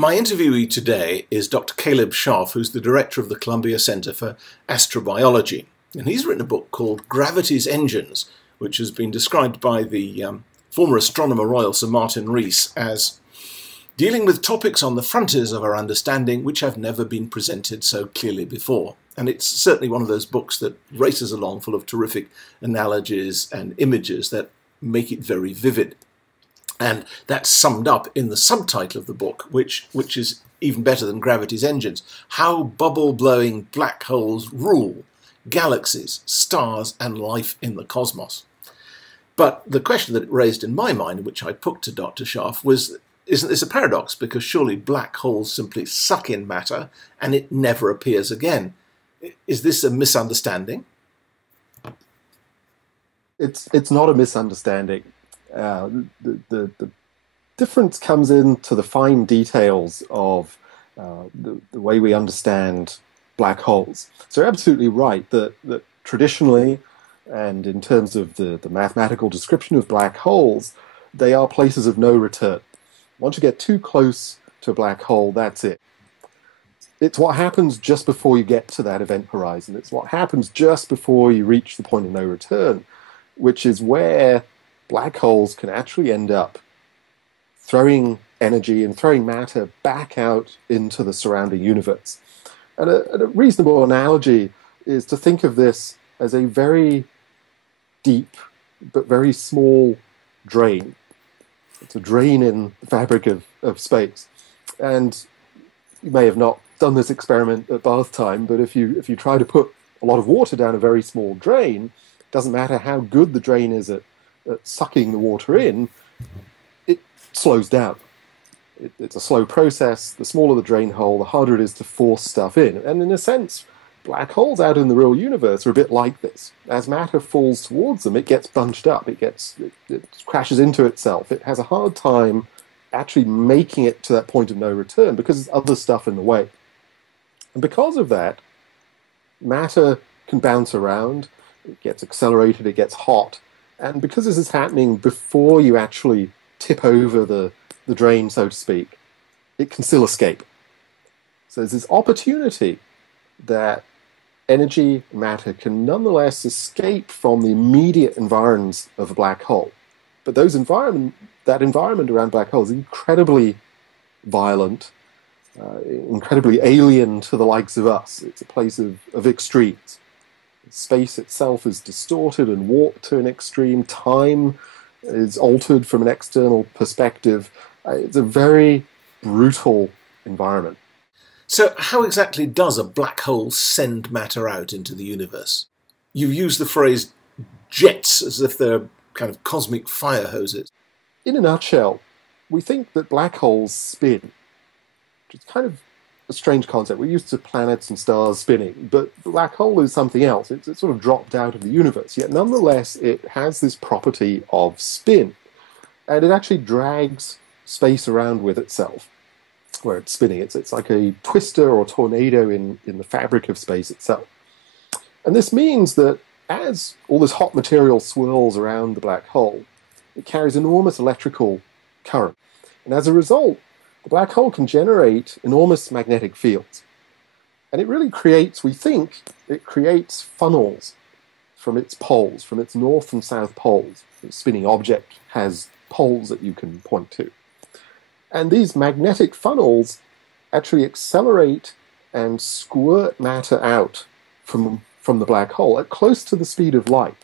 My interviewee today is Dr. Caleb Scharf, who's the director of the Columbia Center for Astrobiology. And he's written a book called Gravity's Engines, which has been described by the former Astronomer Royal Sir Martin Rees as dealing with topics on the frontiers of our understanding which have never been presented so clearly before. And it's certainly one of those books that races along full of terrific analogies and images that make it very vivid. And that's summed up in the subtitle of the book, which is even better than Gravity's Engines: How Bubble-Blowing Black Holes Rule Galaxies, Stars and Life in the Cosmos. But the question that it raised in my mind, which I put to Dr. Scharf, was, isn't this a paradox? Because surely black holes simply suck in matter and it never appears again. Is this a misunderstanding? It's not a misunderstanding. The difference comes into the fine details of the way we understand black holes. So you're absolutely right that traditionally, and in terms of the mathematical description of black holes, they are places of no return. Once you get too close to a black hole, that's it. It's what happens just before you get to that event horizon. It's what happens just before you reach the point of no return, which is where black holes can actually end up throwing energy and throwing matter back out into the surrounding universe. And a reasonable analogy is to think of this as a very deep but very small drain. It's a drain in the fabric of space. And you may have not done this experiment at bath time, but if you try to put a lot of water down a very small drain, it doesn't matter how good the drain is at sucking the water in, it slows down. It's a slow process. The smaller the drain hole, the harder it is to force stuff in. And in a sense, black holes out in the real universe are a bit like this. As matter falls towards them, it gets bunched up. It crashes into itself. It has a hard time actually making it to that point of no return because there's other stuff in the way. And because of that, matter can bounce around. It gets accelerated. It gets hot. And because this is happening before you actually tip over the drain, so to speak, it can still escape. So there's this opportunity that energy, matter, can nonetheless escape from the immediate environs of a black hole. But that environment around black holes is incredibly violent, incredibly alien to the likes of us. It's a place of extremes. Space itself is distorted and warped to an extreme. Time is altered from an external perspective. It's a very brutal environment. So how exactly does a black hole send matter out into the universe? You've used the phrase jets as if they're kind of cosmic fire hoses. In a nutshell, we think that black holes spin, which is kind of a strange concept. We're used to planets and stars spinning, but the black hole is something else. It's sort of dropped out of the universe, yet nonetheless it has this property of spin, and it actually drags space around with itself where it's spinning. It's like a twister or tornado in the fabric of space itself. And this means that as all this hot material swirls around the black hole, it carries enormous electrical current. And as a result, the black hole can generate enormous magnetic fields. And it really creates, we think, it creates funnels from its poles, from its north and south poles. The spinning object has poles that you can point to. And these magnetic funnels actually accelerate and squirt matter out from the black hole at close to the speed of light.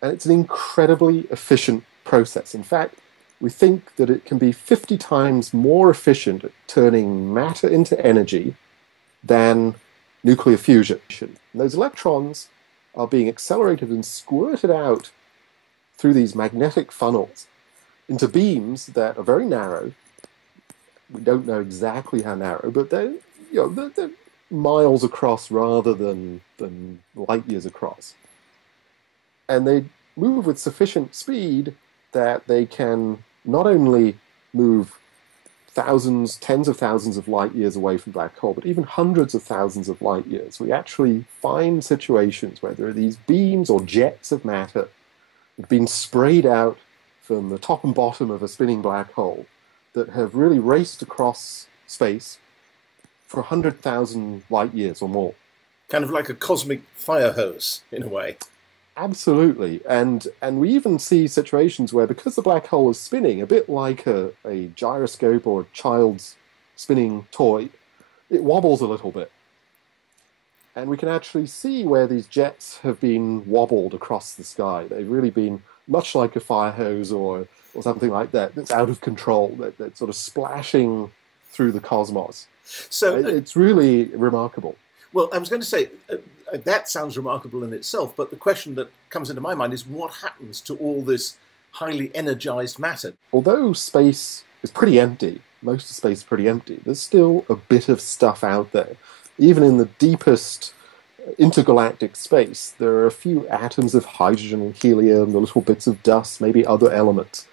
And it's an incredibly efficient process. In fact, we think that it can be 50 times more efficient at turning matter into energy than nuclear fusion. And those electrons are being accelerated and squirted out through these magnetic funnels into beams that are very narrow. We don't know exactly how narrow, but they're miles across rather than light years across. And they move with sufficient speed that they can not only move thousands, tens of thousands of light years away from black hole, but even hundreds of thousands of light years. We actually find situations where there are these beams or jets of matter that have been sprayed out from the top and bottom of a spinning black hole that have really raced across space for 100,000 light years or more. Kind of like a cosmic fire hose, in a way. Absolutely. And we even see situations where, because the black hole is spinning, a bit like a gyroscope or a child's spinning toy, it wobbles a little bit. And we can actually see where these jets have been wobbled across the sky. They've really been much like a fire hose or something like that, that's out of control, that's sort of splashing through the cosmos. So it's really remarkable. Well, I was going to say, that sounds remarkable in itself, but the question that comes into my mind is what happens to all this highly energized matter? Although space is pretty empty, most of space is pretty empty, there's still a bit of stuff out there. Even in the deepest intergalactic space, there are a few atoms of hydrogen and helium, the little bits of dust, maybe other elements.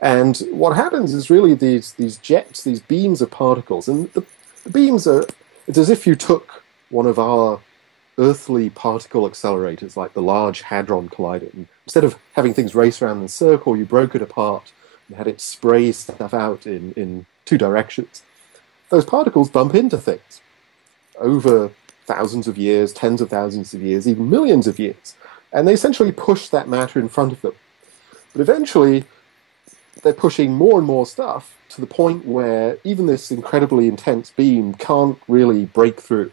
And what happens is really these jets, these beams of particles, and the beams are, it's as if you took one of our earthly particle accelerators, like the Large Hadron Collider, and instead of having things race around in a circle, you broke it apart and had it spray stuff out in two directions. Those particles bump into things over thousands of years, tens of thousands of years, even millions of years, and they essentially push that matter in front of them. But eventually, they're pushing more and more stuff to the point where even this incredibly intense beam can't really break through.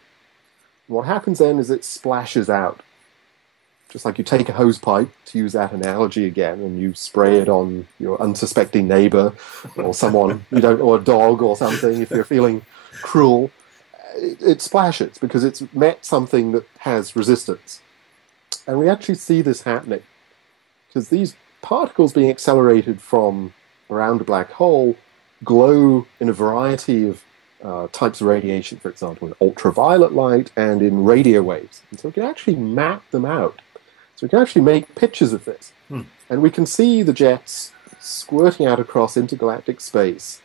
And what happens then is it splashes out. Just like you take a hose pipe, to use that analogy again, and you spray it on your unsuspecting neighbor or someone you don't, or a dog or something, if you're feeling cruel, it splashes because it's met something that has resistance. And we actually see this happening because these particles being accelerated from around a black hole glow in a variety of types of radiation, for example, in ultraviolet light and in radio waves. And so we can actually map them out. So we can actually make pictures of this. And we can see the jets squirting out across intergalactic space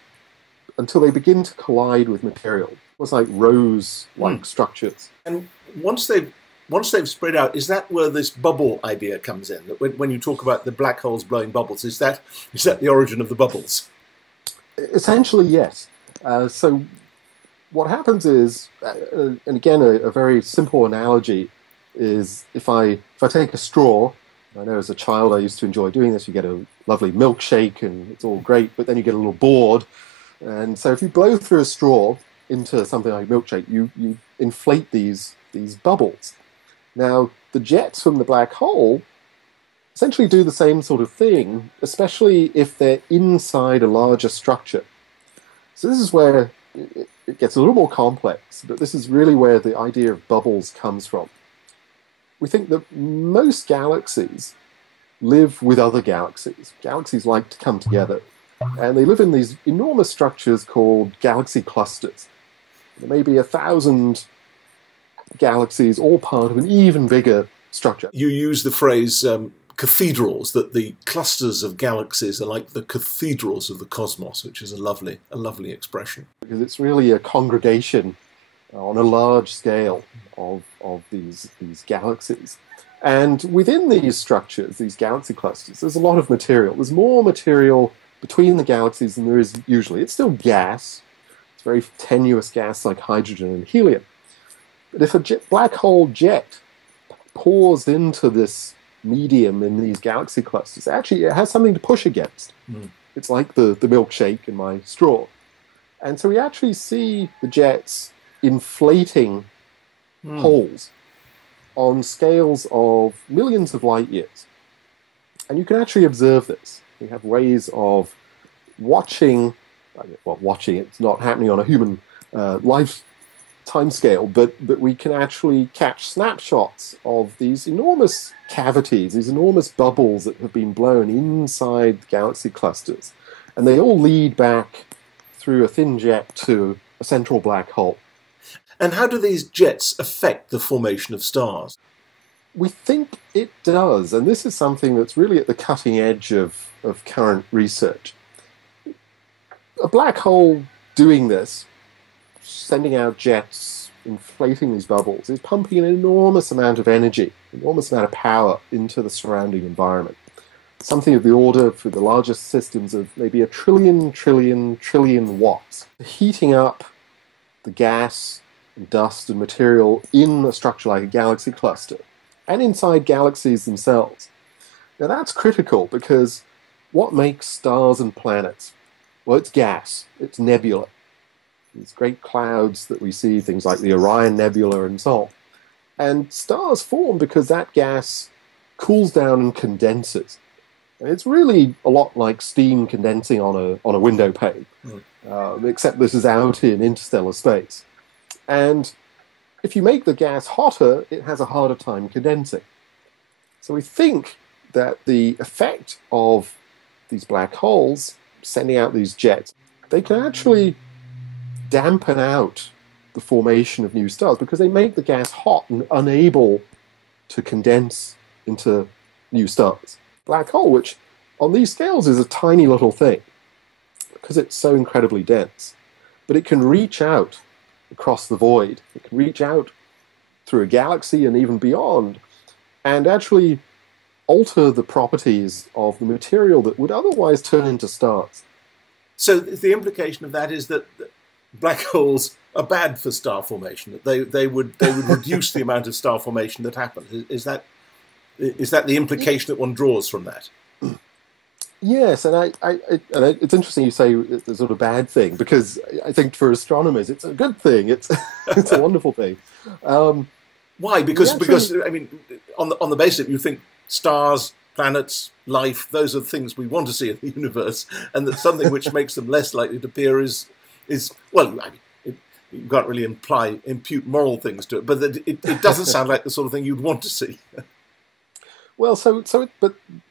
until they begin to collide with material. It's like rose-like structures. And once they've spread out, is that where this bubble idea comes in? That when you talk about the black holes blowing bubbles, is that the origin of the bubbles? Essentially, yes. So what happens is, and again, a very simple analogy is if I take a straw. I know as a child I used to enjoy doing this. You get a lovely milkshake and it's all great, but then you get a little bored. And so if you blow through a straw into something like a milkshake, you inflate these bubbles. Now, the jets from the black hole essentially do the same sort of thing, especially if they're inside a larger structure. So this is where it gets a little more complex, but this is really where the idea of bubbles comes from. We think that most galaxies live with other galaxies. Galaxies like to come together, and they live in these enormous structures called galaxy clusters. There may be 1,000 galaxies, all part of an even bigger structure. You use the phrase cathedrals, that the clusters of galaxies are like the cathedrals of the cosmos, which is a lovely expression. Because it's really a congregation on a large scale of these galaxies. And within these structures, these galaxy clusters, there's a lot of material. There's more material between the galaxies than there is usually. It's still gas. It's very tenuous gas like hydrogen and helium. But if a black hole jet pours into this medium in these galaxy clusters, actually it has something to push against. It's like the milkshake in my straw. And so we actually see the jets inflating holes on scales of millions of light years. And you can actually observe this. We have ways of watching, well, watching, it's not happening on a human life time scale, but we can actually catch snapshots of these enormous cavities, these enormous bubbles that have been blown inside galaxy clusters. And they all lead back through a thin jet to a central black hole. And how do these jets affect the formation of stars? We think it does, and this is something that's really at the cutting edge of current research. A black hole doing this, sending out jets, inflating these bubbles, is pumping an enormous amount of energy, enormous amount of power into the surrounding environment. Something of the order, for the largest systems, of maybe 1 trillion watts, heating up the gas, and dust, and material in a structure like a galaxy cluster, and inside galaxies themselves. Now that's critical because what makes stars and planets? Well, it's gas, it's nebula. These great clouds that we see, things like the Orion Nebula and so on. And stars form because that gas cools down and condenses. And it's really a lot like steam condensing on a window pane, except this is out in interstellar space. And if you make the gas hotter, it has a harder time condensing. So we think that the effect of these black holes sending out these jets, they can actually dampen out the formation of new stars because they make the gas hot and unable to condense into new stars. Black hole, which on these scales is a tiny little thing because it's so incredibly dense, but it can reach out across the void. It can reach out through a galaxy and even beyond and actually alter the properties of the material that would otherwise turn into stars. So the implication of that is that black holes are bad for star formation, that they would reduce the amount of star formation that happens. Is that the implication that one draws from that? Yes, and it's interesting you say it's a sort of bad thing, because I think for astronomers it's a good thing. It's a wonderful thing. Why? Because I mean, on the basis you think stars, planets, life, those are things we want to see in the universe, and that something which makes them less likely to appear is well, I mean, you can't really impute moral things to it, but it doesn't sound like the sort of thing you'd want to see. Well,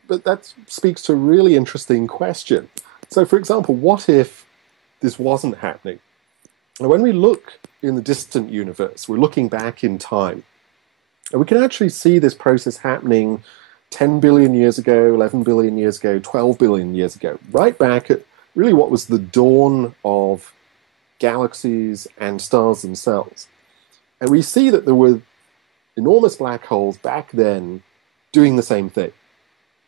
but that speaks to a really interesting question. So, for example, what if this wasn't happening? Now, when we look in the distant universe, we're looking back in time, and we can actually see this process happening 10 billion years ago, 11 billion years ago, 12 billion years ago, right back at really what was the dawn of galaxies and stars themselves. And we see that there were enormous black holes back then doing the same thing,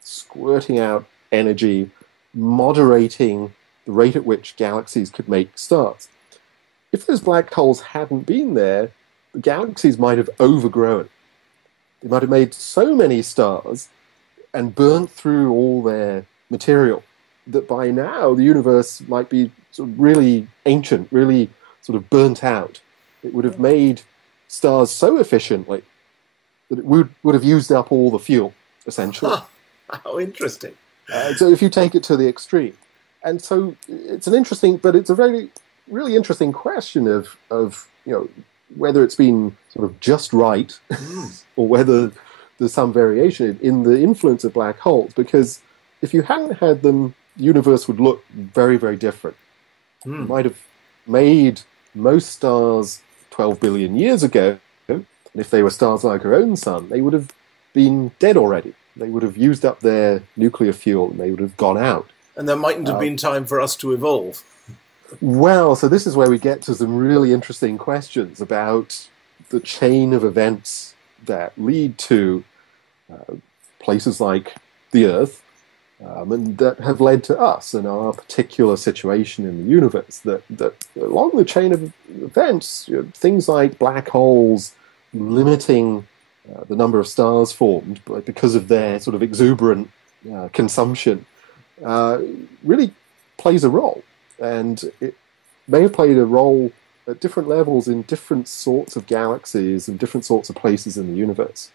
squirting out energy, moderating the rate at which galaxies could make stars. If those black holes hadn't been there, the galaxies might have overgrown. They might have made so many stars and burnt through all their material that by now the universe might be sort of really ancient, really sort of burnt out. It would have made stars so efficiently that it would have used up all the fuel, essentially. Huh. How interesting. So if you take it to the extreme. And so it's an interesting, but it's a very, really interesting question of whether it's been sort of just right or whether there's some variation in the influence of black holes. Because if you hadn't had them, the universe would look very, very different. You might have made most stars 12 billion years ago, and if they were stars like our own sun, they would have been dead already. They would have used up their nuclear fuel and they would have gone out. And there mightn't have been time for us to evolve. Well, so this is where we get to some really interesting questions about the chain of events that lead to places like the Earth, and that have led to us and our particular situation in the universe. That along the chain of events, things like black holes limiting the number of stars formed because of their sort of exuberant consumption really plays a role. And it may have played a role at different levels in different sorts of galaxies and different sorts of places in the universe.